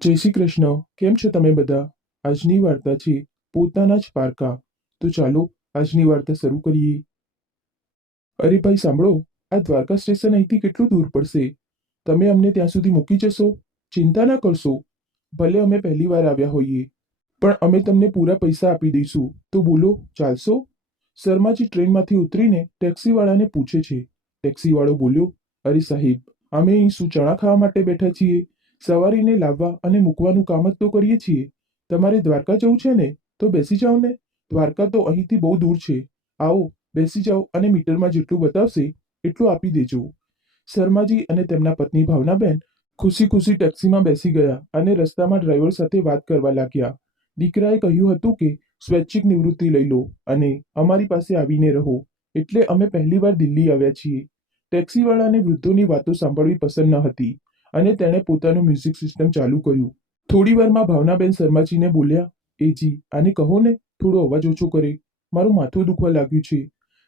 જય શ્રી કૃષ્ણ. કેમ છો તમે બધા? આજની વાર્તા છે પોતાના જ પારકા. તો ચાલો આજની વાર્તા શરૂ કરીએ. અરે ભાઈ સાંભળો, આ દ્વારકા સ્ટેશન અહીંથી કેટલું દૂર પડશે? તમે અમને ત્યાં સુધી મૂકી જશો? ચિંતા ના કરશો. ભલે અમે પહેલી વાર આવ્યા હોઈએ, પણ અમે તમને પૂરા પૈસા આપી દઈશું. તો બોલો, ચાલશો? શર્માજી ટ્રેનમાંથી ઉતરીને ટેક્સીવાળાને પૂછે છે. ટેક્સીવાળો બોલ્યો, અરે સાહેબ, અમે અહીં શું ચણા ખાવા માટે બેઠા છીએ? સવારીને લાવવા અને મૂકવાનું કામ જ તો કરીએ છીએ. તમારે દ્વારકા જવું છે ને, તો બેસી જાઓ ને. દ્વારકા તો અહીંથી બહુ દૂર છે. આવો, બેસી જાઓ અને મીટરમાં જેટલું બતાવશે એટલું આપી દેજો. શર્માજી અને તેમના પત્ની ભાવનાબેન ખુશી ખુશી ટેક્સીમાં બેસી ગયા અને રસ્તામાં ડ્રાઈવર સાથે વાત કરવા લાગ્યા. દીકરાએ કહ્યું હતું કે સ્વૈચ્છિક નિવૃત્તિ લઈ લો અને અમારી પાસે આવીને રહો, એટલે અમે પહેલીવાર દિલ્હી આવ્યા છીએ. ટેક્સીવાળાને વૃદ્ધોની વાતો સાંભળવી પસંદ ન હતી અને તેણે પોતાનું મ્યુઝિક સિસ્ટમ ચાલુ કર્યું. થોડી વારમાં ભાવનાબેન શર્માજીને બોલ્યા, એજી, આને કહો ને થોડો અવાજ ઓછો કરે, મારું માથું દુખવા લાગ્યું છે.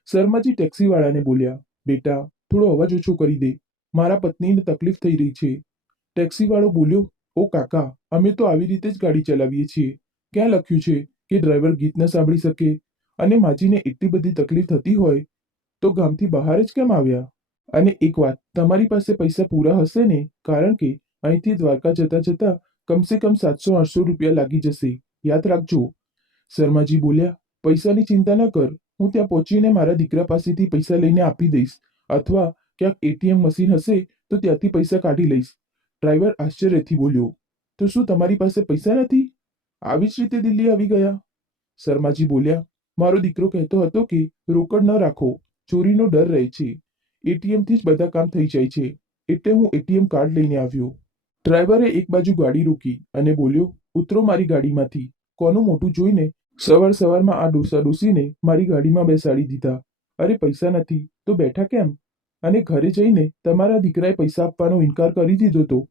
શર્માજી ટેક્સીવાળાને બોલ્યા, બેટા થોડો અવાજ ઓછો કરી દે, મારા પત્નીને તકલીફ થઈ રહી છે. ટેક્સીવાળો બોલ્યો, ઓ કાકા, અમે તો આવી રીતે જ ગાડી ચલાવીએ છીએ. ક્યાં લખ્યું છે કે ડ્રાઈવર ગીત ન સાંભળી શકે? અને માજીને એટલી બધી તકલીફ થતી હોય તો ગામથી બહાર જ કેમ આવ્યા? અને એક વાત, તમારી પાસે પૈસા પૂરા હશે ને? કારણ કે અહીંથી દ્વારકા જતા જતા કમસે કમ 700-800 રૂપિયા લાગી જશે, યાદ રાખજો. શર્માજી બોલ્યા, પૈસાની ચિંતા ન કર, હું ત્યાં પહોંચીને મારા દીકરા પાસેથી પૈસા લઈને આપી દઈશ, અથવા ક્યાંક એટીએમ મશીન હશે તો ત્યાંથી પૈસા કાઢી લઈશ. ડ્રાઈવર આશ્ચર્યથી બોલ્યો, તો શું તમારી પાસે પૈસા નથી? આવી જ રીતે દિલ્હી આવી ગયા? શર્માજી બોલ્યા, મારો દીકરો કહેતો હતો કે રોકડ ન રાખો, ચોરીનો ડર રહે છે. એટીએમથી જ બધા કામ થઈ જાય છે, એટલે હું એટીએમ કાર્ડ લઈને આવ્યો. ડ્રાઈવરે એક બાજુ ગાડી રોકી અને બોલ્યો, ઉતરો મારી ગાડીમાંથી. કોનું મોટું જોઈને સવાર સવારમાં આ ડોસા ડોસીને મારી ગાડીમાં બેસાડી દીધા. અરે પૈસા નથી તો બેઠા કેમ? અને ઘરે જઈને તમારા દીકરાએ પૈસા આપવાનો ઇનકાર કરી દીધો તો.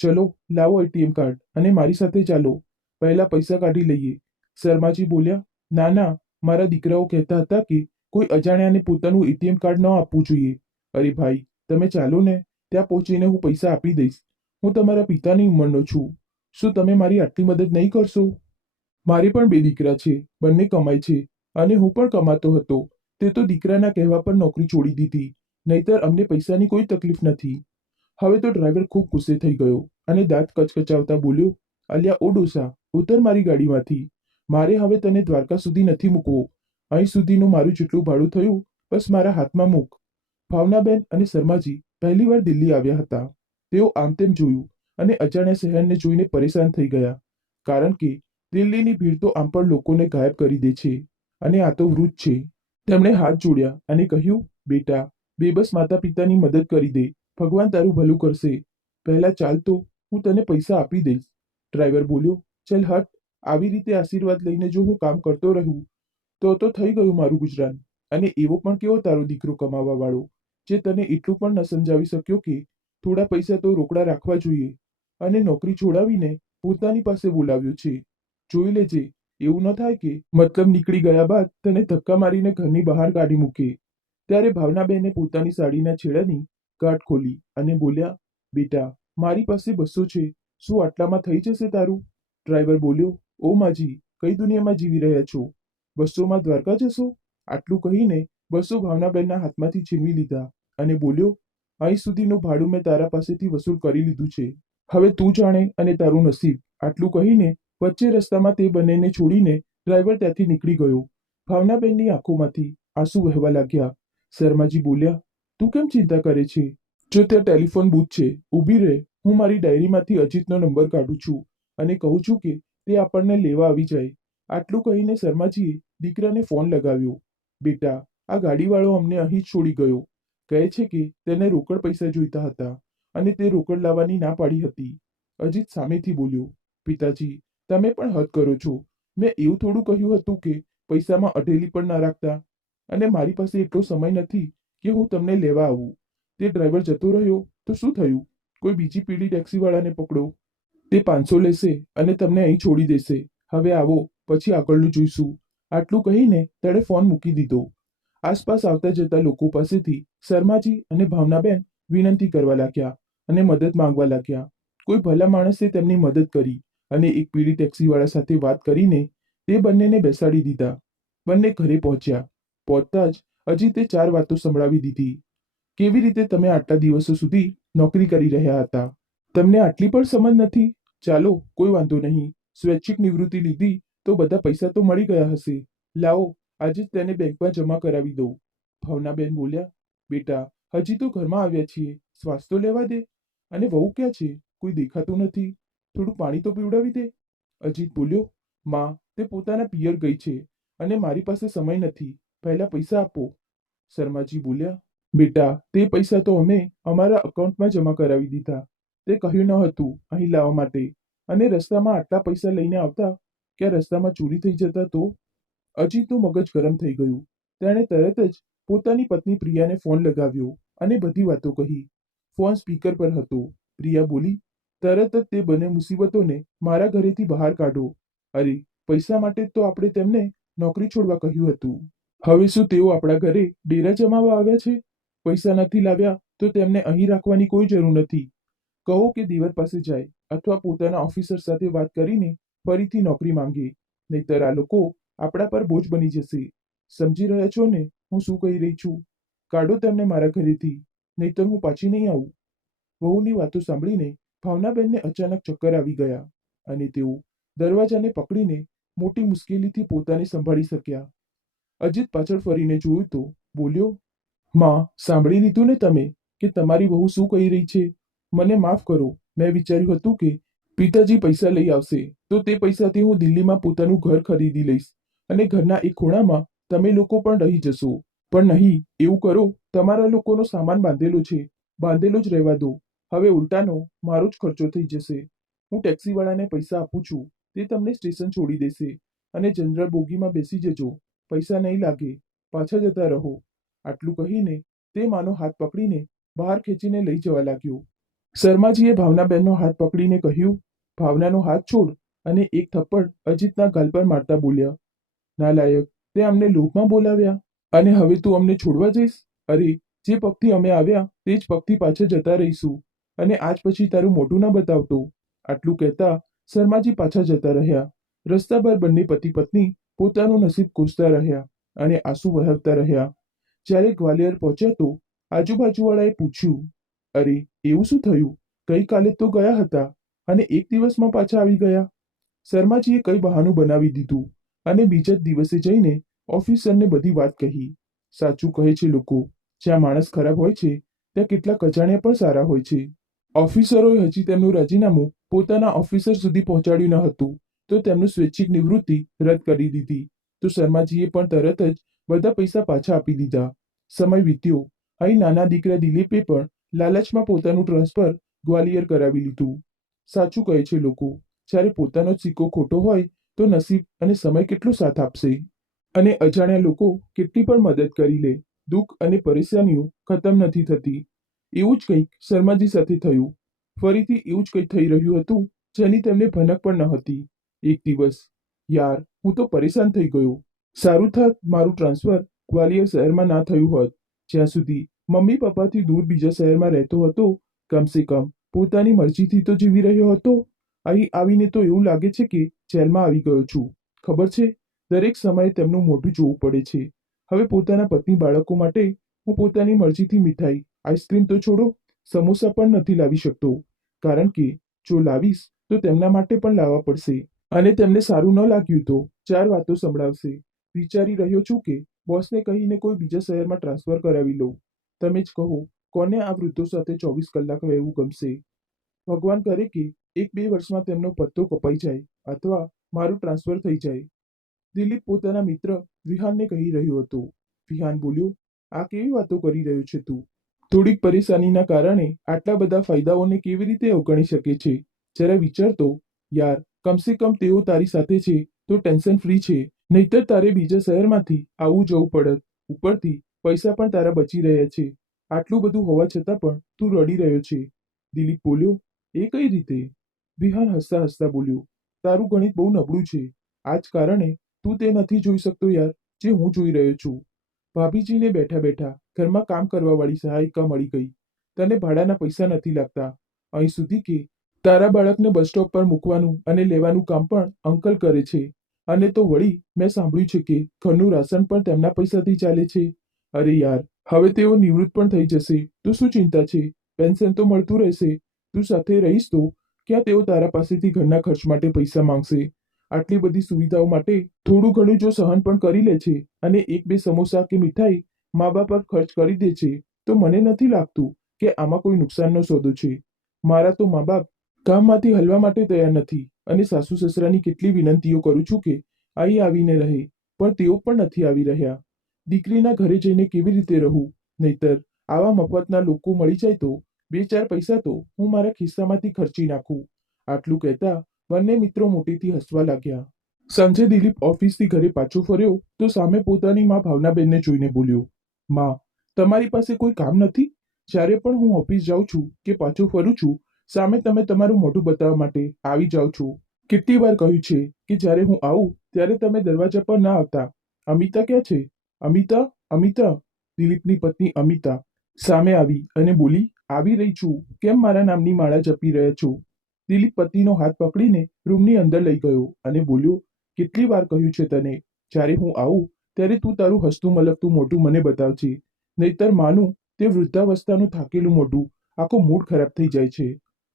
ચલો, લાવો એટીએમ કાર્ડ અને મારી સાથે ચાલો, પહેલા પૈસા કાઢી લઈએ. શર્માજી બોલ્યા, ના ના, મારા દીકરાઓ કહેતા હતા કે કોઈ અજાણ્યાને પોતાનું એટીએમ કાર્ડ ન આપવું જોઈએ. અરે ભાઈ, તમે ચાલો ને, ત્યાં પહોંચીને હું પૈસા આપી દઈશ. હું તમારા પિતાની ઉંમરનો છું. શું તમે મારી આટલી મદદ નહીં કરશો? મારે પણ બે દીકરા છે, બંને કમાય છે, અને હું પણ કમાતો હતો. તે તો દીકરાના કહેવા પર નોકરી છોડી દીધી, નહીતર અમને પૈસાની કોઈ તકલીફ નથી. હવે તો ડ્રાઈવર ખૂબ ગુસ્સે થઈ ગયો અને દાંત કચકચાવતા બોલ્યો, અલ્યા ઓ ડોસા, ઉતર મારી ગાડીમાંથી. મારે હવે તને દ્વારકા સુધી નથી મૂકવો. અહીં સુધીનું મારું જેટલું ભાડું થયું, બસ મારા હાથમાં મૂક. ભાવનાબેન અને શર્માજી પહેલીવાર દિલ્હી આવ્યા હતા. તેઓ આમ તેમ જોયું અને અજાણ્યા શહેરને જોઈને પરેશાન થઈ ગયા, કારણ કે દિલ્હીની ભીડ તો આમ પણ લોકોને ગાયબ કરી દે છે, અને આ તો વૃદ્ધ છે. તેમણે હાથ જોડ્યા અને કહ્યું, બેટા, બેબસ માતા પિતાની મદદ કરી દે, ભગવાન તારું ભલું કરશે. પહેલા ચાલ તો, હું તને પૈસા આપી દઈશ. ડ્રાઈવર બોલ્યો, ચલ હટ, આવી રીતે આશીર્વાદ લઈને જો હું કામ કરતો રહું તો થઈ ગયું મારું ગુજરાન. અને એવો પણ કેવો તારો દીકરો કમાવા વાળો, જે તને એટલું પણ ન સમજાવી શક્યો કે થોડા પૈસા તો રોકડા રાખવા જોઈએ, અને નોકરી છોડાવીને પોતાની પાસે બોલાવ્યો છે. જોઈ લેજે, એવું ન થાય કે મતલબ નીકળી ગયા બાદ તને ધક્કા મારીને ઘરની બહાર કાઢી મૂકે. ત્યારે ભાવનાબેને પોતાની સાડીના છેડાની ગાંઠ ખોલી અને બોલ્યા, બેટા, મારી પાસે 200 છે, શું આટલામાં થઈ જશે તારું? ડ્રાઈવર બોલ્યો, ઓ માજી, કઈ દુનિયામાં જીવી રહ્યા છો? 200માં દ્વારકા જશો? આટલું કહીને 200 ભાવનાબેનના હાથમાંથી છીનવી લીધા અને બોલ્યો, અહીં સુધીનું ભાડું મેં તારા પાસેથી વસૂલ કરી લીધું છે. હવે તું જાણે અને તારું નસીબ. આટલું કહીને વચ્ચે રસ્તામાં તે બંનેને છોડીને ડ્રાઈવર ત્યાંથી નીકળી ગયો. ભાવનાબેનની આંખોમાંથી આંસુ વહેવા લાગ્યા. શર્માજી બોલ્યા, તું કેમ ચિંતા કરે છે? જો ત્યાં ટેલિફોન બૂથ છે, ઊભી રહે, હું મારી ડાયરીમાંથી અજીતનો નંબર કાઢું છું અને કહું છું કે તે આપણને લેવા આવી જાય. આટલું કહીને શર્માજીએ દીકરાને ફોન લગાવ્યો. બેટા, આ ગાડીવાળો અમને અહીં જ છોડી ગયો. કહે છે કે તેને રોકડ પૈસા જોઈતા હતા અને તે રોકડ લાવવાની ના પાડી હતી. અજીત સામેથી બોલ્યો, પિતાજી, તમે પણ હદ કરો છો. મેં એવું થોડું કહ્યું હતું કે પૈસામાં અઢેલી પણ ના રાખતા? અને મારી પાસે એટલો સમય નથી કે હું તમને લેવા આવું. તે ડ્રાઈવર જતો રહ્યો તો શું થયું? કોઈ બીજી પીળી ટેક્સીવાળાને પકડો, તે 500 લેશે અને તમને અહીં છોડી દેશે. હવે આવો, પછી આગળનું જોઈશું. આટલું કહીને તેણે ફોન મૂકી દીધો. આસપાસ આવતા જતા લોકો પાસેથી શર્માજી અને ભાવનાબેન વિનંતી કરવા લાગ્યા અને મદદ માંગવા લાગ્યા. કોઈ ભલા માણસે તેમની મદદ કરી અને એક પીળી ટેક્સીવાળા સાથે વાત કરીને તે બંનેને બેસાડી દીધા. બંને ઘરે પહોંચ્યા. પહોંચતા જ અજીતે 4 વાતો સંભળાવી દીધી. કેવી રીતે તમે આટલા દિવસો સુધી નોકરી કરી રહ્યા હતા? તમને આટલી પણ સમજ નથી? ચાલો, કોઈ વાંધો નહીં. સ્વૈચ્છિક નિવૃત્તિ લીધી તો બધા પૈસા તો મળી ગયા હશે. લાવો, આજે જ તેને બેંકમાં જમા કરાવી દઉં. ભાવનાબેન બોલ્યા, બેટા, હજી તો ઘરમાં આવ્યા છીએ, શ્વાસ તો લેવા દે. અને વહુ ક્યાં છે? કોઈ દેખાતું નથી. થોડું પાણી તો પીવડાવી દે. અજીત બોલ્યો, માં, તે પોતાના પિયર ગઈ છે અને મારી પાસે સમય નથી. પહેલા પૈસા આપો. શર્માજી બોલ્યા, બેટા, તે પૈસા તો અમે અમારા એકાઉન્ટમાં જમા કરાવી દીધા. તે કહ્યું ન હતું અહીં લાવવા માટે. અને રસ્તામાં આટલા પૈસા લઈને આવતા, ક્યાં રસ્તામાં ચોરી થઈ જતા તો? અજીતનું મગજ ગરમ થઈ ગયું. તેણે તરત જ પોતાની પત્ની પ્રિયાને ફોન લગાવ્યો અને બધી વાતો કહી. ફોન સ્પીકર પર હતો. પ્રિયા બોલી, તરત જ તે બંને મુસીબતોને મારા ઘરેથી બહાર કાઢો. અરે, પૈસા માટે જ તો આપણે તેમને નોકરી છોડવા કહ્યું હતું. હવે શું તેઓ આપણા ઘરે ડેરા જમાવવા આવ્યા છે? પૈસા નથી લાવ્યા તો તેમને અહીં રાખવાની કોઈ જરૂર નથી. કહો કે દિવર પાસે જાય અથવા પોતાના ઓફિસર સાથે વાત કરીને ફરીથી નોકરી માંગે. નહીતર આ લોકો આપણા પર બોજ બની જશે. સમજી રહ્યા છો ને હું શું કહી રહી છું? કાઢો તેમને મારા ઘરેથી, નહીતર હું પાછી નહીં આવું. વહુની વાતો સાંભળીને ભાવનાબેનને અચાનક ચક્કર આવી ગયા અને તેઓ દરવાજાને પકડીને મોટી મુશ્કેલીથી પોતાને સંભાળી શક્યા. અજીત પાછળ ફરીને જોયું તો બોલ્યો, માં, સાંભળી લીધું ને તમે કે તમારી વહુ શું કહી રહી છે? મને માફ કરો. મેં વિચાર્યું હતું કે પિતાજી પૈસા લઈ આવશે તો તે પૈસાથી હું દિલ્હીમાં પોતાનું ઘર ખરીદી લઈશ અને ઘરના એક ખૂણામાં તમે લોકો પણ રહી જશો. પણ નહીં, એવું કરો. તમારા લોકોનો સામાન બાંધેલો છે, બાંધેલો જ રહેવા દો. હવે ઉલટાનો મારો જ ખર્ચો થઈ જશે. હું ટેક્સીવાળાને પૈસા આપું છું, તે તમને સ્ટેશન છોડી દેશે અને જનરલ બોગીમાં બેસી જજો. પૈસા નહીં લાગે, પાછા જતા રહો. આટલું કહીને તે માનો હાથ પકડીને બહાર ખેંચીને લઈ જવા લાગ્યો. શર્માજીએ ભાવનાબેનનો હાથ પકડીને કહ્યું, ભાવનાનો હાથ છોડ, અને એક થપ્પડ અજીતના ગાલ પર મારતા બોલ્યા, નાલાયક, તે અમને લોભમાં બોલાવ્યા અને હવે તું અમને છોડવા જઈશ? અરે, જે પગથી અમે આવ્યા તે જ પગથી પાછા જતા રહીશું અને આજ પછી તારું મોઢું ન બતાવતો. આટલું કહેતા શર્માજી પાછા જતા રહ્યા. રસ્તા પર બંને પતિ પત્ની પોતાનું નસીબ કોસતા રહ્યા અને આંસુ વહાવતા રહ્યા. જ્યારે ગ્વાલિયર પહોંચ્યા તો આજુબાજુવાળાએ પૂછ્યું, અરે, એવું શું થયું? ગઈકાલે તો ગયા હતા અને એક દિવસમાં પાછા આવી ગયા. શર્માજીએ કઈ બહાનું બનાવી દીધું અને બીજા જ દિવસે જઈને ઓફિસરને બધી વાત કહી. સાચું કહે છે લોકો, જ્યાં માણસ ખરાબ હોય છે ત્યાં કેટલાક અજાણ્યા પણ સારા હોય છે. ઓફિસરોએ હજી તેમનું રાજીનામું પોતાના ઓફિસર સુધી પહોંચાડ્યું ન હતું તો તેમનું સ્વૈચ્છિક નિવૃત્તિ રદ કરી દીધી. તો શર્માજીએ પણ તરત જ બધા પૈસા પાછા આપી દીધા. સમય વીત્યો. અહીં નાના દીકરા દિલીપે પણ લાલચમાં પોતાનું ટ્રાન્સફર ગ્વાલિયર કરાવી લીધું. સાચું કહે છે લોકો, જ્યારે પોતાનો જ સિક્કો ખોટો હોય તો નસીબ અને સમય કેટલો સાથ આપશે. અને અજાણ્યા લોકો કેટલી પણ મદદ કરી લે, દુઃખ અને પરેશાનીઓ ખતમ નથી થતી. એવું જ કંઈક શર્માજી સાથે થયું. ફરીથી એવું જ કંઈક થઈ રહ્યું હતું જેની તેમને ભનક પણ ન હતી. એક દિવસ, યાર, હું તો પરેશાન થઈ ગયો. સારું થાત મારું ટ્રાન્સફર ગ્વાલિયર શહેરમાં ના થયું હોત. જ્યાં સુધી મમ્મી પપ્પાથી દૂર બીજા શહેરમાં રહેતો હતો, કમસે કમ પોતાની મરજીથી તો જીવી રહ્યો હતો. અહીં આવીને તો એવું લાગે છે કે જેલમાં આવી ગયો છું. ખબર છે, દરેક સમયે તેમનું મોઢું જોવું પડે છે. હવે પોતાના પત્ની બાળકો માટે હું પોતાની મરજીથી મીઠાઈ, આઈસ્ક્રીમ તો છોડો, સમોસા પણ નથી લાવી શકતો. કારણ કે જો લાવીશ તો તેમના માટે પણ લાવવા પડશે અને તેમને સારું ન લાગ્યું તો 4 વાતો સંભળાવશે. વિચારી રહ્યો છું કે બોસને કહીને કોઈ બીજા શહેરમાં ટ્રાન્સફર કરાવી લઉં. તમે જ કહો, કોને આ વૃદ્ધો સાથે 24 કલાક રહેવું ગમશે? ભગવાન કરે કે 1-2 વર્ષમાં તેમનો પત્તો કપાઈ જાય અથવા મારું ટ્રાન્સફર થઈ જાય. દિલીપ પોતાના મિત્ર વિહાનને કહી રહ્યો હતો. વિહાન બોલ્યો, આ કેવી વાતો કરી રહ્યો છે તું? થોડીક પરેશાનીના કારણે આટલા બધા ફાયદાઓને કેવી રીતે અવગણી શકે છે? જરા વિચાર તો. યાર, કમસે કમ તેઓ તારી સાથે છે તો ટેન્શન ફ્રી છે. નહીતર તારે બીજા શહેરમાંથી આવવું જવું પડત. ઉપરથી પૈસા પણ તારા બચી રહ્યા છે. આટલું બધું હોવા છતાં પણ તું રડી રહ્યો છે. દિલીપ બોલ્યો, એ કઈ રીતે? વિહાન હસતા હસતા બોલ્યો, તારું ગણિત બહુ નબળું છે. આ જ કારણે તું તે નથી જોઈ શકતો યાર, જે હું જોઈ રહ્યો છું. ભાભીજીને બેઠા બેઠા ઘરમાં કામ કરવાવાળી સહાયિકા મળી ગઈ. તને ભાડાના પૈસા નથી લાગતા. અહીં સુધી કે તારા બાળકને બસ સ્ટોપ પર મૂકવાનું અને લેવાનું કામ પણ અંકલ કરે છે. અને તો વળી મેં સાંભળ્યું છે કે ઘરનું રાશન પણ તેમના પૈસાથી ચાલે છે. અરે યાર, હવે તેઓ નિવૃત્ત પણ થઈ જશે તો શું ચિંતા છે? પેન્શન તો મળતું રહેશે. તું સાથે રહીશ તો ક્યાં તેઓ તારા પાસેથી ઘરના ખર્ચ માટે પૈસા માંગશે? આટલી બધી સુવિધાઓ માટે થોડું ઘણું જો સહન પણ કરી લે છે અને એક બે સમોસા કે મીઠાઈ મા બાપ પર ખર્ચ કરી દે છે, તો મને નથી લાગતું કે આમાં કોઈ નુકસાનનો સોદો છે. મારા તો મા બાપ કામમાંથી હલવા માટે તૈયાર નથી અને સાસુ સસરાની કેટલી વિનંતીઓ કરું છું કે અહીં આવીને રહે, પણ તેઓ પણ નથી આવી રહ્યા. દીકરીના ઘરે જઈને કેવી રીતે રહું? નહીતર આવા મફતના લોકો મળી જાય તો બે ચાર પૈસા તો હું મારા ખિસ્સામાંથી ખર્ચી નાખું. આટલું કહેતા બંને મિત્રો મોટેથી હસવા લાગ્યા. સાંજે દિલીપ ઓફિસથી ઘરે પાછો ફર્યો તો સામે પોતાની માં ભાવનાબેનને જોઈને બોલ્યો, માં, તમારી પાસે કોઈ કામ નથી? જ્યારે પણ હું ઓફિસ જાઉં છું કે પાછો ફરું છું, સામે તમે તમારું મોઢું બતાવવા માટે આવી જાઓ છો. કેટલી વાર કહ્યું છે કે જ્યારે હું આવું ત્યારે તમે દરવાજા પર ના આવતા. અમિતા ક્યાં છે? અમિતા, અમિતા. દિલીપની પત્ની અમિતા સામે આવી અને બોલી, આવી રહી છું. કેમ મારા નામની માળા જપી રહ્યા છો? દિલીપ પત્નીનો હાથ પકડીને રૂમની અંદર લઈ ગયો અને બોલ્યો, કેટલી વાર કહ્યું છે તને, જ્યારે હું આવું ત્યારે તું તારું હસતું મલકતું મોઢું મને બતાવજે. નહીતર માનું તે વૃદ્ધાવસ્થાનું થાકેલું મોઢું આખો મૂડ ખરાબ થઈ જાય છે.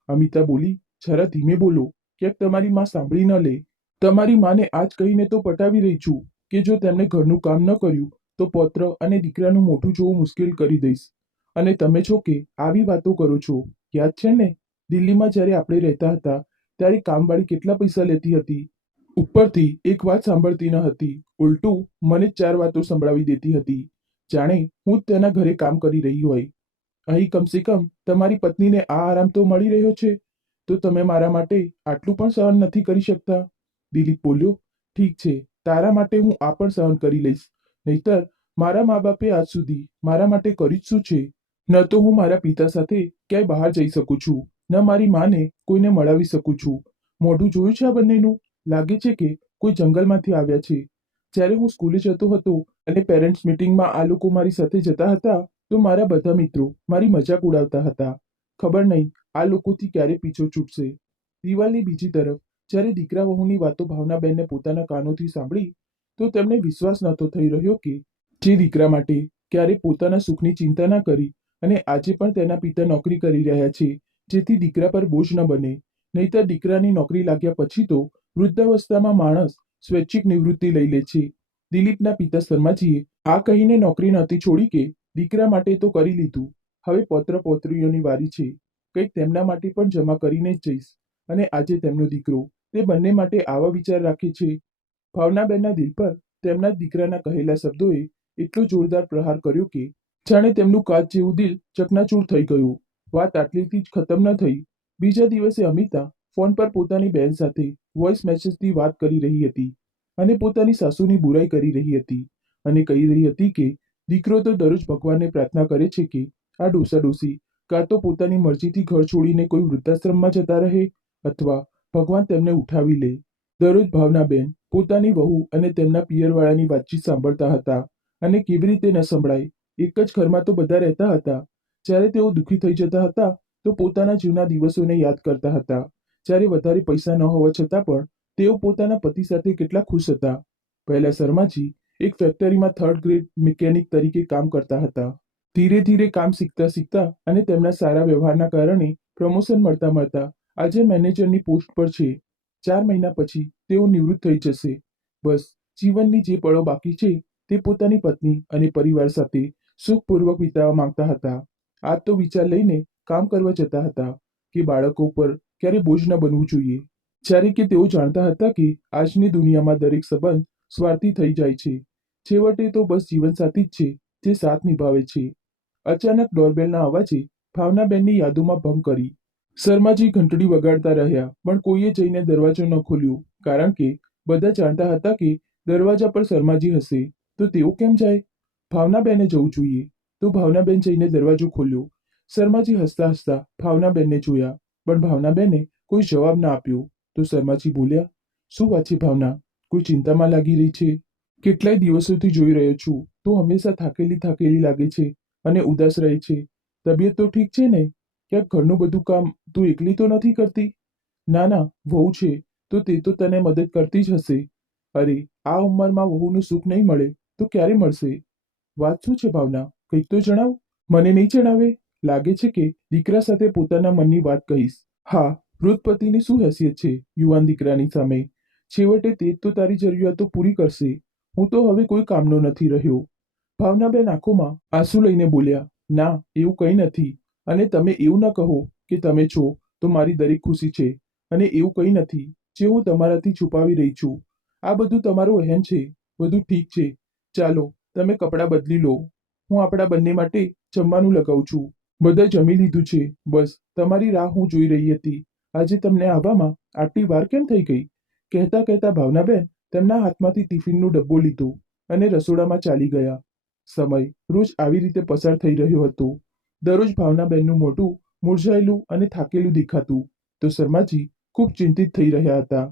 અમિતા બોલી, જરા ધીમે બોલો, ક્યાંક તમારી માં સાંભળી ન લે. તમારી માને આજ કહીને તો પટાવી રહી છું કે જો તેમણે ઘરનું કામ ન કર્યું તો પૌત્ર અને દીકરાનું મોઢું જોવું મુશ્કેલ કરી દઈશ. અને તમે છો કે આવી વાતો કરો છો? યાદ છે ને, દિલ્હીમાં જ્યારે આપણે રહેતા હતા ત્યારે કામવાળી કેટલા પૈસા લેતી હતી? ઉપરથી એક વાત સાંભળતી ન હતી, ઉલટું મને જ ચાર વાતો સંભળાવી દેતી હતી, જાણે હું જ તેના ઘરે કામ કરી રહી હોય. અહીં કમસે કમ તમારી પત્નીને આ આરામ તો મળી રહ્યો છે, તો તમે મારા માટે આટલું પણ સહન નથી કરી શકતા? દિલીપ બોલ્યો, ઠીક છે, તારા માટે હું આ પણ સહન કરી લઈશ. નહીતર મારા મા બાપે આજ સુધી મારા માટે કર્યું જ શું છે? ન તો હું મારા પિતા સાથે ક્યાંય બહાર જઈ શકું છું, ન મારી માને કોઈને મળાવી શકું છું. મોઢું જોયું છે આ બંનેનું? લાગે છે કે કોઈ જંગલમાંથી આવ્યા છે. જ્યારે હું સ્કૂલે જતો હતો અને પેરેન્ટ્સ મીટિંગમાં આ લોકો મારી સાથે જતા હતા તો મારા બધા મિત્રો મારી મજાક ઉડાવતા હતા. ખબર નહીં આ લોકોથી ક્યારે પીછો છૂટશે. દિવાલની બીજી તરફ જ્યારે દીકરા વહુની વાતો ભાવનાબેનને પોતાના કાનોથી સાંભળી તો તેમને વિશ્વાસ નહોતો થઈ રહ્યો કે જે દીકરા માટે ક્યારે પોતાના સુખની ચિંતા ના કરી અને આજે પણ તેના પિતા નોકરી કરી રહ્યા છે, જેથી દીકરા પર બોજ ન બને. નહીતર દીકરાની નોકરી લાગ્યા પછી તો વૃદ્ધાવસ્થામાં માણસ સ્વૈચ્છિક નિવૃત્તિ લઈ લે છે. દિલીપના પિતા શર્માજીએ આ કહીને નોકરી નહોતી છોડી કે દીકરા માટે તો કરી લીધું, હવે પૌત્ર પૌત્રીઓની વારી છે, કંઈક તેમના માટે પણ જમા કરીને જ જઈશ. અને આજે તેમનો દીકરો તે બંને માટે આવા વિચાર રાખે છે. ભાવનાબેનના દિલ પર તેમના જ દીકરાના કહેલા શબ્દોએ એટલો જોરદાર પ્રહાર કર્યો કે જાણે તેમનું કાચ જેવું દિલ ચકનાચૂર થઈ ગયું. વાત આટલેથી જ ખતમ ન થઈ. બીજા દિવસે અમિતા ફોન પર પોતાની બહેન સાથે વોઇસ મેસેજથી વાત કરી રહી હતી અને પોતાની સાસુની બુરાઈ કરી રહી હતી અને કહી રહી હતી કે દીકરો તો દરરોજ ભગવાનને પ્રાર્થના કરે છે કે આ ડોસા ડોસી કાં તો પોતાની મરજીથી ઘર છોડીને કોઈ વૃદ્ધાશ્રમમાં જતા રહે અથવા ભગવાન તેમને ઉઠાવી લે. દરરોજ ભાવનાબેન પોતાની વહુ અને તેમના પિયરવાળાની વાતચીત સાંભળતા હતા અને કેવી રીતે ન સંભળાય, એક જ ઘરમાં તો બધા રહેતા હતા. જ્યારે તેઓ દુઃખી થઈ જતા હતા તો પોતાના જૂના દિવસોને યાદ કરતા હતા, જ્યારે વધારે પૈસા ન હોવા છતાં પણ તેઓ પોતાના પતિ સાથે કેટલા ખુશ હતા. પહેલા શર્માજી એક ફેક્ટરીમાં થર્ડ ગ્રેડ મિકેનિક તરીકે કામ કરતા હતા. ધીરે ધીરે કામ શીખતા શીખતા અને તેમના સારા વ્યવહારના કારણે પ્રમોશન મળતા મળતા આજે મેનેજરની પોસ્ટ પર છે. 4 મહિના પછી તેઓ નિવૃત્ત થઈ જશે. બસ જીવનની જે પળો બાકી છે તે પોતાની પત્ની અને પરિવાર સાથે સુખપૂર્વક વિતાવવા માંગતા હતા. આજ તો વિચાર લઈને કામ કરવા જતા હતા કે બાળકો પર ક્યારે બોજ ન બનવું જોઈએ. જ્યારે કે તેઓ જાણતા હતા કે આજની દુનિયામાં દરેક સંબંધ સ્વાર્થી થઈ જાય છે. છેવટે તો બસ જીવનસાથી જ છે જે સાથ નિભાવે છે. અચાનક ડોરબેલના અવાજે ભાવનાબેનની યાદોમાં ભંગ કરી. શર્માજી ઘંટડી વગાડતા રહ્યા પણ કોઈએ જઈને દરવાજો ન ખોલ્યો, કારણ કે બધા જાણતા હતા કે દરવાજા પર શર્માજી હશે તો તેઓ કેમ જાય? ભાવનાબેને જવું જોઈએ. તો ભાવનાબેન જઈને દરવાજો ખોલ્યો. શર્માજી હસતા હસતા ભાવનાબેનને જોયા પણ ભાવનાબેને કોઈ જવાબ ના આપ્યો. તો શર્માજી બોલ્યા, શું વાત છે ભાવના, કોઈ ચિંતામાં લાગી રહી છે? કેટલાય દિવસોથી જોઈ રહ્યો છું તું હંમેશા થાકેલી થાકેલી લાગે છે અને ઉદાસ રહે છે. તબિયત તો ઠીક છે ને? ક્યાંક ઘરનું બધું કામ તું એકલી તો નથી કરતી? ના ના, વહુ છે તો તે તો તને મદદ કરતી જ હશે. અરે, આ ઉંમરમાં વહુનું સુખ નહીં મળે તો ક્યારે મળશે? વાત શું છે ભાવના? કંઈક તો જણાવ. મને નહીં જણાવે? લાગે છે કે દીકરા સાથે પોતાના મનની વાત કહીશ. હા, વૃદ્ધ પતિની શું હેસિયત છે યુવાન દીકરાની સામે? છેવટે તે જ તો તારી જરૂરિયાતો પૂરી કરશે. હું તો હવે કોઈ કામનો નથી રહ્યો. ભાવનાબેન આંખોમાં આંસુ લઈને બોલ્યા, ના, એવું કંઈ નથી. અને તમે એવું ન કહો કે તમે છો તો મારી દરેક ખુશી છે, અને એવું કંઈ નથી જે હું તમારાથી છુપાવી રહી છું. આ બધું તમારું વહેમ છે. બધું ઠીક છે. ચાલો, તમે કપડાં બદલી લો. હું આપણા બંને માટે જમવાનું લગાવું છું. બધાએ જમી લીધું છે. બસ તમારી રાહ હું જોઈ રહી હતી. આજે તમને આવવામાં આટલી વાર કેમ થઈ ગઈ? કહેતા કહેતા ભાવનાબેન તેમના હાથમાંથી ટિફિનનો ડબ્બો લીધો અને રસોડામાં ચાલી ગયા. સમય રોજ આવી રીતે પસાર થઈ રહ્યો હતો. દરરોજ ભાવનાબેનનું મોઢું મૂરઝાયેલું અને થાકેલું દેખાતું, તો શર્માજી ખૂબ ચિંતિત થઈ રહ્યા હતા.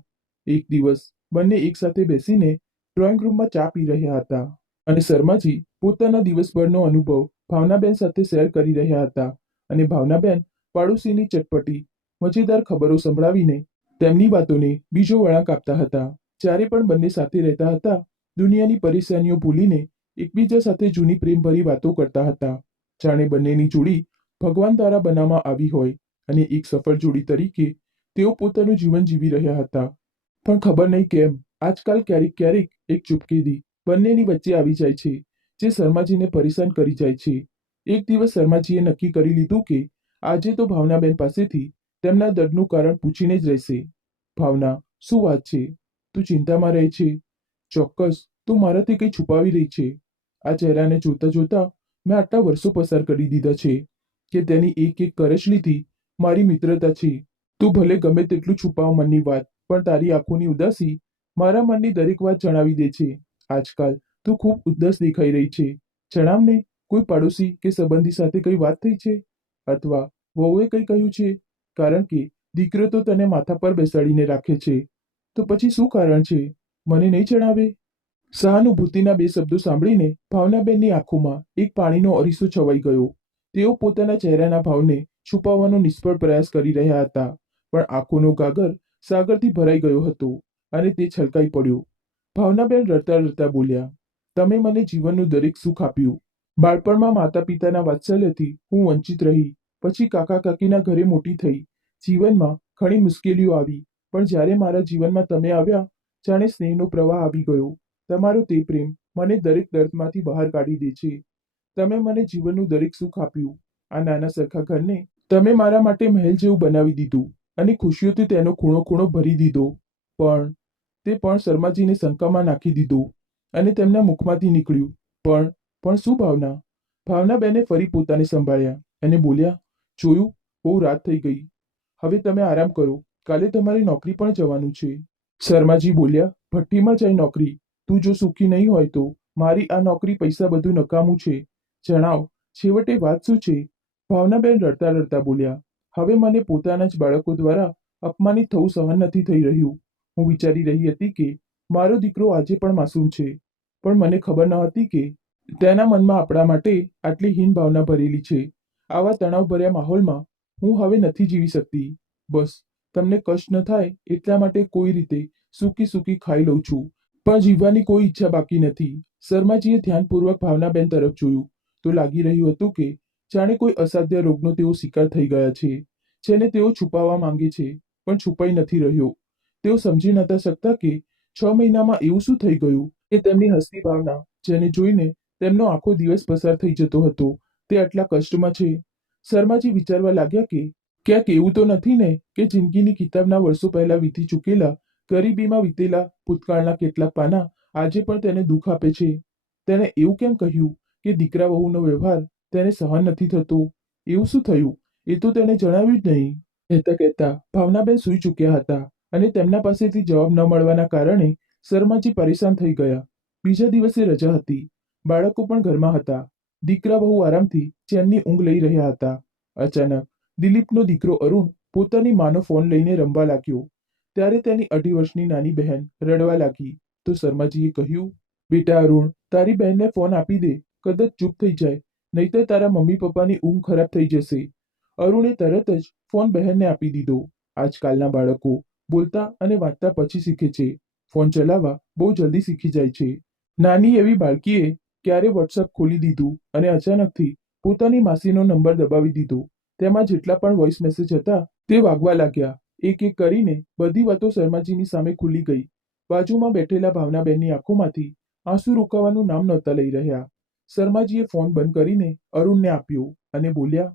એક દિવસ બંને એકસાથે બેસીને ડ્રોઈંગ રૂમમાં ચા પી રહ્યા હતા અને શર્માજી પોતાના દિવસભરનો અનુભવ ભાવનાબેન સાથે શેર કરી રહ્યા હતા, અને ભાવનાબેન પાડોશીની ચટપટી મજેદાર ખબરો સંભળાવીને તેમની વાતોને બીજો વળાંક આપતા હતા. જ્યારે પણ બંને સાથે રહેતા હતા, દુનિયાની પરેશાનીઓ ભૂલીને એકબીજા સાથે જૂની પ્રેમભરી વાતો કરતા હતા. જાણે બંનેની જોડી ભગવાન દ્વારા બનાવવામાં આવી હોય અને એક સફળ જોડી તરીકે તેઓ પોતાનું જીવન જીવી રહ્યા હતા. પણ ખબર નહીં કેમ આજકાલ ક્યારેક ક્યારેક એક ચૂપકીદી બંનેની વચ્ચે આવી જાય છે, જે શર્માજીને પરેશાન કરી જાય છે. એક દિવસ શર્માજીએ નક્કી કરી લીધું કે આજે તો ભાવનાબેન પાસેથી તેમના દર્દનું કારણ પૂછીને જ રહેશે. ભાવના, શું વાત છે? તું ચિંતામાં રહે છે? ચોક્કસ તું મારાથી કંઈ છુપાવી રહી છે. આ ચહેરાને જોતા જોતા મેં આટલા વર્ષો પસાર કરી દીધા છે કે તેની એક એક કરચલીથી મારી મિત્રતા છે. તું ભલે ગમે તેટલું છુપાવ મનની વાત, પણ તારી આંખોની ઉદાસી મારા મનની દરેક વાત જણાવી દે છે. આજકાલ તું ખૂબ ઉદાસ દેખાઈ રહી છે. જણાવને, કોઈ પડોશી કે સંબંધી સાથે કંઈ વાત થઈ છે? અથવા વહુએ કંઈ કહ્યું છે? કારણ કે દીકરો તો તને માથા પર બેસાડીને રાખે છે. તો પછી શું કારણ છે? મને નહીં જણાવે? સહાનુભૂતિના બે શબ્દો સાંભળીને ભાવનાબેનની આંખોમાં એક પાણીનો અરીસો છવાઈ ગયો. તેઓ પોતાના ચહેરાના ભાવને છુપાવવાનો નિષ્ફળ પ્રયાસ કરી રહ્યા હતા, પણ આંખોનો ગાગર સાગરથી ભરાઈ ગયો હતો અને તે છલકાઈ પડ્યો. ભાવનાબેન રડતા રડતા બોલ્યા, તમે મને જીવનનું દરેક સુખ આપ્યું. બાળપણમાં માતા પિતાના વાત્સલ્યથી હું વંચિત રહી. પછી કાકા કાકીના ઘરે મોટી થઈ. જીવનમાં ઘણી મુશ્કેલીઓ આવી, પણ જ્યારે મારા જીવનમાં તમે આવ્યા, જાણે સ્નેહનો પ્રવાહ આવી ગયો. તમારો તે પ્રેમ મને દરેક દર્દમાંથી બહાર કાઢી દે છે. તમે મને જીવનનું દરેક સુખ આપ્યું. આ નાના સરખા ઘરને તમે મારા માટે મહેલ જેવું બનાવી દીધું અને ખુશીઓથી તેનો ખૂણો ખૂણો ભરી દીધો. પણ શર્માજીને શંકામાં નાખી દીધો અને તેમના મુખમાંથી નીકળ્યું, પણ શું ભાવના? ભાવનાબેને ફરી પોતાને સંભાળ્યા અને બોલ્યા, જોયું, બહુ રાત થઈ ગઈ. હવે તમે આરામ કરો. કાલે તમારે નોકરી પણ જવાનું છે. શર્માજી બોલ્યા, ભઠ્ઠીમાં જાય નોકરી. તું જો સુખી નહીં હોય તો મારી આ નોકરી પૈસા બધું નકામું છે. જણાવ, છેવટે વાત શું છે? ભાવનાબેન રડતા રડતા બોલ્યા, હવે મને પોતાના જ બાળકો દ્વારા અપમાનિત થવું સહન નથી થઈ રહ્યું. હું વિચારી રહી હતી કે મારો દીકરો આજે પણ માસૂમ છે, પણ મને ખબર ન હતી કે તેના મનમાં આપણા માટે આટલી હીન ભાવના ભરેલી છે. આવા તણાવભર્યા માહોલમાં હું હવે નથી જીવી શકતી. બસ તમને કષ્ટ ન થાય એટલા માટે કોઈ રીતે સૂકી સૂકી ખાઈ લઉં છું, પણ જીવવાની કોઈ ઈચ્છા બાકી નથી. શર્માજીએ ધ્યાનપૂર્વક ભાવનાબેન તરફ જોયું તો લાગી રહ્યું હતું કે જાણે કોઈ અસાધ્ય રોગનો તેઓ શિકાર થઈ ગયા છે, જેને તેઓ છુપાવવા માંગે છે પણ છુપાઈ નથી રહ્યો. તેઓ સમજી નતા શકતા કે 6 મહિનામાં એવું શું થઈ ગયું કે તેમની હસતી ભાવના, જેને જોઈને તેમનો આખો દિવસ પસાર થઈ જતો હતો, તે આટલા કષ્ટમાં છે. શર્માજી વિચારવા લાગ્યા કે ક્યાંક એવું તો નથી ને કે જિંદગીની કિતાબના વર્ષો પહેલા વીતી ચૂકેલા, ગરીબીમાં વીતેલા ભૂતકાળના કેટલાક પાના આજે પણ તેને દુઃખ આપે છે. તેણે એવું કેમ કહ્યું કે દીકરા વહુનો વ્યવહાર તેને સહન નથી થતો? એવું શું થયું? એ તો તેણે જણાવ્યું જ નહીં. કહેતા કહેતા ભાવનાબેન સૂઈ ચૂક્યા હતા અને તેમના પાસેથી જવાબ ન મળવાના કારણે શર્માજી પરેશાન થઈ ગયા. બીજા દિવસે રજા હતી. બાળકો પણ ઘરમાં હતા. દીકરા વહુ આરામથી ચેનની ઊંઘ લઈ રહ્યા હતા. અચાનક દિલીપનો દીકરો અરુણ પોતાની માનો ફોન લઈને રમવા લાગ્યો. ત્યારે તેની 2.5 વર્ષની નાની બહેન રડવા લાગી. તો શર્માજીએ કહ્યું, બેટા અરુણ, તારી બહેનને ફોન આપી દે. કદાચ ચૂપ થઈ જાય, નહીંતર તારા મમ્મી પપ્પાની ઊંઘ ખરાબ થઈ જશે. અરુણે તરત જ ફોન બહેનને આપી દીધો. આજકાલના બાળકો બોલતા અને વાંચતા પછી શીખે છે, ફોન ચલાવવા બહુ જલ્દી શીખી જાય છે. નાની એવી બાળકીએ ક્યારે વોટ્સઅપ ખોલી દીધું અને અચાનકથી પોતાની માસીનો નંબર દબાવી દીધો. તેમાં જેટલા પણ વોઇસ મેસેજ હતા તે વાગવા લાગ્યા. એક એક કરીને બધી વાતો શર્માજીની સામે ખુલી ગઈ. બાજુમાં બેઠેલા ભાવનાબેનની આંખોમાંથી આંસુ રોકાવાનું નામ નહોતા લઈ રહ્યા. શર્માજીએ ફોન બંધ કરીને અરુણને આપ્યો અને બોલ્યા,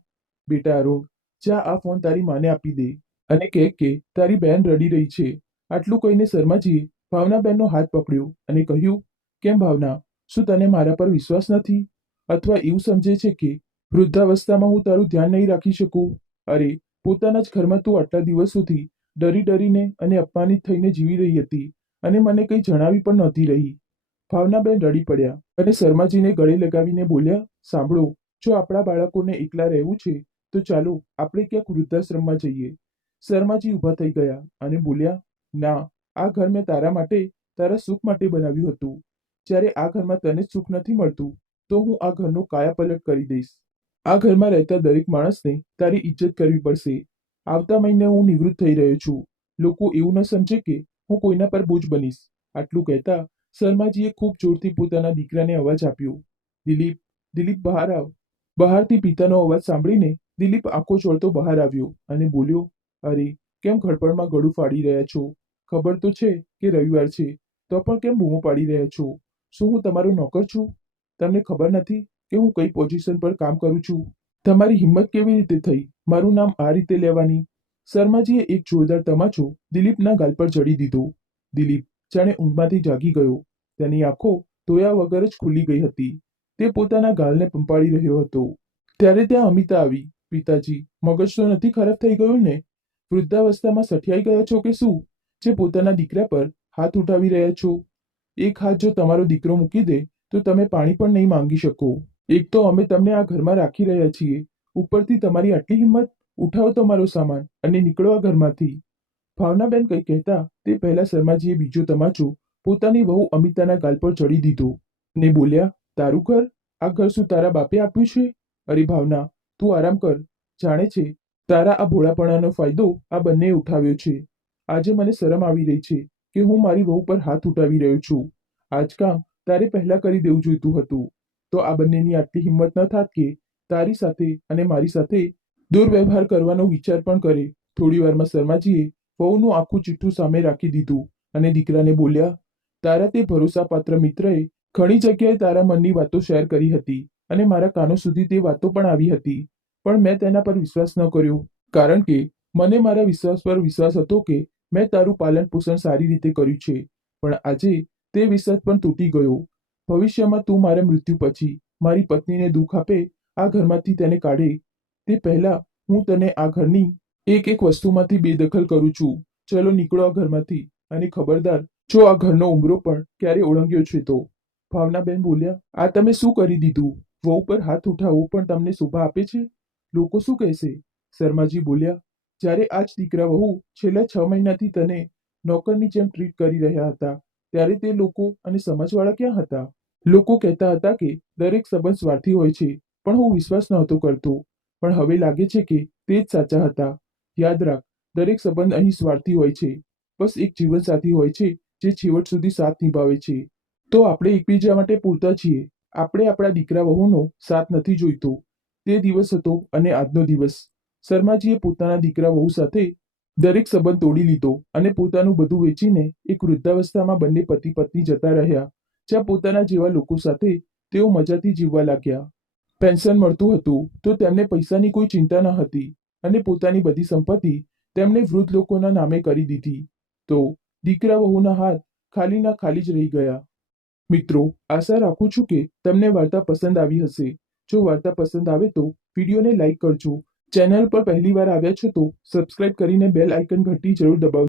બેટા અરુણ, જા આ ફોન તારી માને આપી દે અને કહે કે તારી બહેન રડી રહી છે. આટલું કહીને શર્માજીએ ભાવનાબેનનો હાથ પકડ્યો અને કહ્યું, કેમ ભાવના, શું તને મારા પર વિશ્વાસ નથી? અથવા એવું સમજે છે કે વૃદ્ધાવસ્થામાં હું તારું ધ્યાન નહીં રાખી શકું? અરે, પોતાના જ ઘરમાં તું આટલા દિવસોથી ડરી ડરીને અને અપમાનિત થઈને જીવી રહી હતી અને મને કંઈ જણાવી પણ નહોતી રહી. ભાવનાબેન રડી પડ્યા અને શર્માજીને ગળે લગાવીને બોલ્યા, સાંભળો, જો આપણા બાળકોને એકલા રહેવું છે તો ચાલો આપણે ક્યાંક વૃદ્ધાશ્રમમાં જઈએ. શર્માજી ઊભા થઈ ગયા અને બોલ્યા, ના, આ ઘર મેં તારા માટે, તારા સુખ માટે બનાવ્યું હતું. જ્યારે આ ઘરમાં તને જ સુખ નથી મળતું તો હું આ ઘરનો કાયાપલટ કરી દઈશ. આ ઘરમાં રહેતા દરેક માણસને તારી ઇજ્જત કરવી પડશે. આવતા મહિને હું નિવૃત્ત થઈ રહ્યો છું. લોકો એવું ન સમજે કે હું કોઈના પર બોજ બનીશ. આટલું કહેતા શર્માજીએ ખૂબ જોરથી પોતાના દીકરાને અવાજ આપ્યો, દિલીપ, દિલીપ બહાર આવ. બહારથી પિતાનો અવાજ સાંભળીને દિલીપ આંખો ચોળતો બહાર આવ્યો અને બોલ્યો, અરે, કેમ ઘડપણમાં ગળું ફાડી રહ્યા છો? ખબર તો છે કે રવિવાર છે, તો પણ કેમ બૂમો પાડી રહ્યા છો? શું હું તમારો નોકર છું? તમને ખબર નથી કે હું કઈ પોઝિશન પર કામ કરું છું? તમારી હિંમત કેવી રીતે થઈ મારું નામ આ રીતે લેવાની? શર્માજીએ એક જોરદાર તમાચો દિલીપના ગાલ પર જડી દીધો. દિલીપ જાણે ઊંઘમાંથી જાગી ગયો. તેની આંખો ધોયા વગર જ ખુલી ગઈ હતી. તે પોતાના ગાલને પંપાળી રહ્યો હતો. ત્યારે ત્યાં અમિતા આવી. પિતાજી, મગજ તો નથી ખરાબ થઈ ગયું ને? વૃદ્ધાવસ્થામાં સઠિયાઈ ગયા છો કે શું, જે પોતાના દીકરા પર હાથ ઉઠાવી રહ્યા છો? એક હાથ જો તમારો દીકરો મૂકી દે તો તમે પાણી પણ નહીં માંગી શકો. એક તો અમે તમને આ ઘરમાં રાખી રહ્યા છીએ, ઉપરથી તમારી આટલી હિંમત? ઉઠાવો તમારો સામાન અને નીકળો આ ઘરમાંથી. ભાવનાબેન કંઈ કહેતા તે પહેલા શર્માજીએ બીજો તમાચો પોતાની વહુ અમિતાના ગાલ પર ચડી દીધો અને બોલ્યા, તારું ઘર? આ ઘર શું તારા બાપે આપ્યું છે? અરે ભાવના, તું આરામ કર. જાણે છે તારા આ ભોળાપણાનો ફાયદો આ બંનેએ ઉઠાવ્યો છે. આજે મને શરમ આવી રહી છે કે હું મારી વહુ પર હાથ ઉઠાવી રહ્યો છું. આજ કામ તારે પહેલા કરી દેવું જોઈતું હતું. તો આ બંનેની આટલી હિંમત ન થાત કે તારી સાથે અને મારી સાથે દુર્વ્યવહાર કરવાનો વિચાર પણ કરે. થોડી વારમાં શર્માજીએ વહુનું આખું ચિઠ્ઠું સામે રાખી દીધું અને દીકરાને બોલ્યા, તારા તે ભરોસાપાત્ર મિત્રએ ઘણી જગ્યાએ તારા મનની વાતો શેર કરી હતી અને મારા કાનો સુધી તે વાતો પણ આવી હતી, પણ મેં તેના પર વિશ્વાસ ન કર્યો, કારણ કે મને મારા વિશ્વાસ પર વિશ્વાસ હતો કે મેં તારું પાલન પોષણ સારી રીતે કર્યું છે. પણ આજે તે વિશ્વાસ પણ તૂટી ગયો. ભવિષ્યમાં તું મારા મૃત્યુ પછી મારી પત્નીને દુઃખ આપે, આ ઘરમાંથી તેને કાઢે તે પહેલા હું તને આ ઘરની એક એક વસ્તુમાંથી બેદખલ કરું છું. ચલો નીકળો આ ઘરમાંથી અને ખબરદાર, જો આ ઘરનો ઉંબરો પણ ક્યારે ઓળંગ્યો છે તો. ભાવનાબેન બોલ્યા, આ તમે શું કરી દીધું? વહુ પર હાથ ઉઠાવવો પણ તમને શોભા આપે છે? લોકો શું કહેશે? શર્માજી બોલ્યા, જ્યારે આ જ દીકરા વહુ છેલ્લા 6 મહિનાથી તને નોકરની જેમ ટ્રીટ કરી રહ્યા હતા ત્યારે તે લોકો અને સમાજવાળા ક્યાં હતા? લોકો કહેતા હતા કે દરેક સંબંધ સ્વાર્થી હોય છે, પણ હું વિશ્વાસ નહોતો કરતો. પણ હવે લાગે છે કે તે જ સાચા હતા. યાદ રાખ, દરેક સંબંધ અહીં સ્વાર્થી હોય છે. બસ એક જીવનસાથી હોય છે જે છેવટ સુધી સાથ નિભાવે છે. તો આપણે એકબીજા માટે પૂરતા છીએ. આપણે આપણા દીકરા વહુનો સાથ નથી જોઈતો. તે દિવસ હતો અને આજનો દિવસ. શર્માજીએ પોતાના દીકરા વહુ સાથે દરેક સંબંધ તોડી લીધો અને પોતાનું બધું વેચીને એક વૃદ્ધાવસ્થામાં બંને પતિ પત્ની જતા રહ્યા, જ્યાં પોતાના જેવા લોકો સાથે તેઓ મજાથી જીવવા લાગ્યા. પેન્શન મળતું હતું તો તેમને પૈસાની કોઈ ચિંતા ન હતી અને પોતાની બધી સંપત્તિ તેમણે વૃદ્ધ લોકોના નામે કરી દીધી. તો દીકરા વહુના હાથ ખાલીના ખાલી જ રહી ગયા. મિત્રો, આશા રાખું છું કે તમને વાર્તા પસંદ આવી હશે. જો વાર્તા પસંદ આવે તો વિડીયોને લાઇક કરજો. ચેનલ પર પહેલીવાર આવ્યા છો તો સબસ્ક્રાઇબ કરીને બેલ આઇકન ઘંટી જરૂર દબાવજો.